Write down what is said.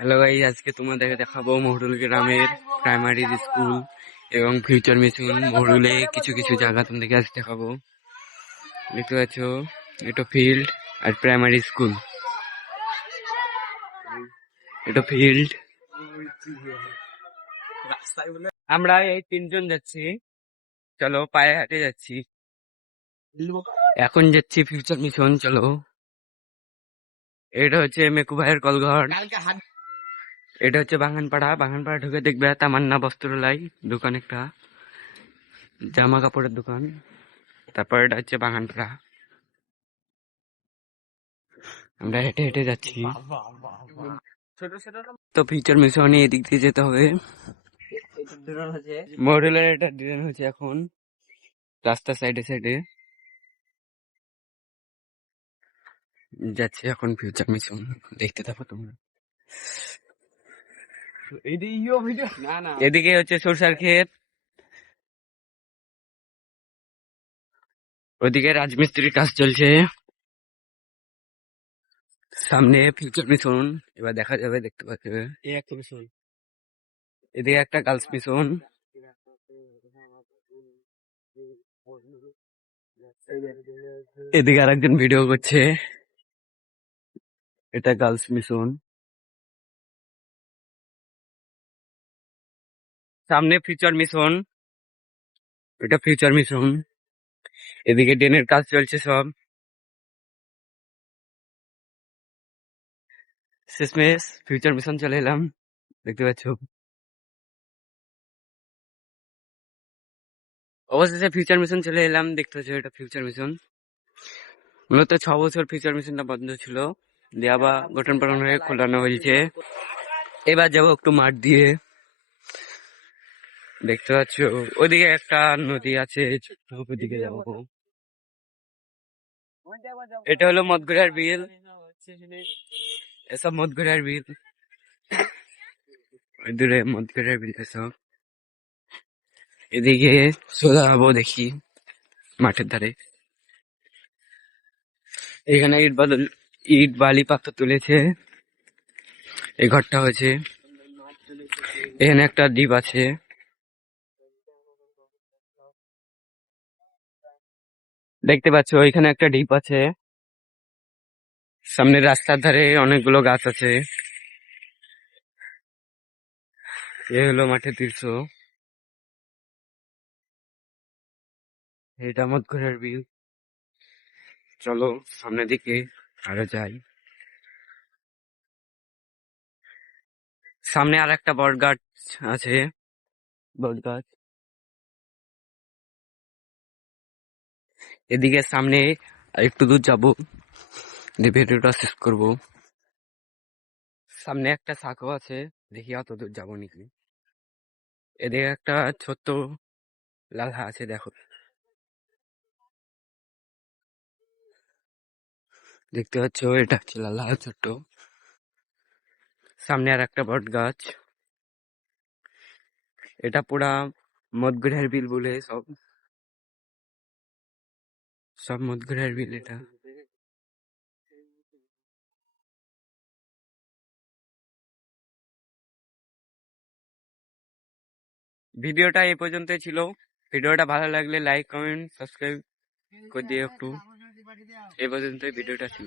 Hello guys, আজকে তোমাদেরকে দেখাবো মহরুল গ্রামের প্রাইমারি স্কুল এবং ফিউচার মিশন মহরুলে কিছু কিছু জায়গা তোমাদেরকে আজ দেখাবো। দেখতে পাচ্ছ এটা ফিল্ড আর প্রাইমারি স্কুল। এটা ফিল্ড। আমরা এই তিনজন যাচ্ছি, চলো পায়ে হাঁটে যাচ্ছি। এখন যাচ্ছি ফিউচার মিশন, চলো। এটা হচ্ছে মেকু ভাইয়ের কলঘর। এটা হচ্ছে বাগানপাড়া ঢুকে দেখবে তামান্না বস্ত্রালয় দোকান, একটা জামা কাপড়ের দোকান। তারপর এটা হচ্ছে বাগানপাড়া। আমরা হেঁটে হেঁটে যাচ্ছি। তো ফিউচার মিশনে এদিক দিয়ে যেতে হবে। মডেলের এটা ডিজাইন হচ্ছে এখন রাস্তার সাইডে সাইডে যাচ্ছে এখন ফিউচার মিশন। দেখতে থাকো তোমরা। এদিকে হচ্ছে সরষার ক্ষেত, ওদিকে রাজমিস্ত্রির কাজ চলছে। সামনে ফিউচার মিশন, এবার দেখা যাবে, দেখতে পাচ্ছি। এদিকে একটা গার্লস মিশন, এদিকে আরেকজন ভিডিও করছে। এটা গার্লস মিশন। সামনে ফিউচার মিশন, এটা ফিউচার মিশন। এদিকে ড্রেনের কাজ চলছে সব। শেষমেশ ফিউচার মিশন চলে এলাম, দেখতে পাচ্ছ। অবশেষে ফিউচার মিশন চলে এলাম, দেখতে পাচ্ছ এটা ফিউচার মিশন। মূলত 6 বছর ফিউচার মিশনটা বন্ধ ছিল, দিয়ে আবার গঠন পালন হয়ে খোলানো হয়েছে। এবার যাবো একটু মাঠ দিয়ে, দেখতে পাচ্ছ ওদিকে একটা নদী আছে ছোট্ট, ওদিকে যাবো। এটা হলো মদঘুরার বিল, এসব মদঘুরার বিল, ওই দূরে মদঘুরার বিল এসব। এদিকে সোজা যাবো দেখি মাঠের ধারে। এখানে ইট বালি পাথর তুলেছে, এই ঘরটা হয়েছে। এখানে একটা দ্বীপ আছে, দেখতে পাচ্ছ এখানে একটা দ্বীপ আছে। সামনে রাস্তার ধারে অনেকগুলো গাছ আছে। এ হলো মাঠের দৃশ্য। এটা মদঘরের বিল। চলো সামনের দিকে আরো যাই। সামনে আর একটা বট গাছ আছে, বট গাছ। এদিকে সামনে একটু দূর যাবো, দিয়ে ভিডিওটা শেষ করবো। সামনে একটা সাঁকো আছে, দেখি অত দূর যাবো নাকি। এদিকে একটা ছোট্ট লালহা আছে, দেখো, দেখতে পাচ্ছ এটা হচ্ছে লালহা ছোট্ট। সামনে আর একটা বট গাছ। এটা পুরা মদঘরের বিল বলে সব, সব মদঘরের বিল এটা। ভিডিওটা এই পর্যন্তই ছিল। ভিডিওটা ভালো লাগলে লাইক কমেন্ট সাবস্ক্রাইব করে দিও একটু। এই পর্যন্তই ভিডিওটা ছিল।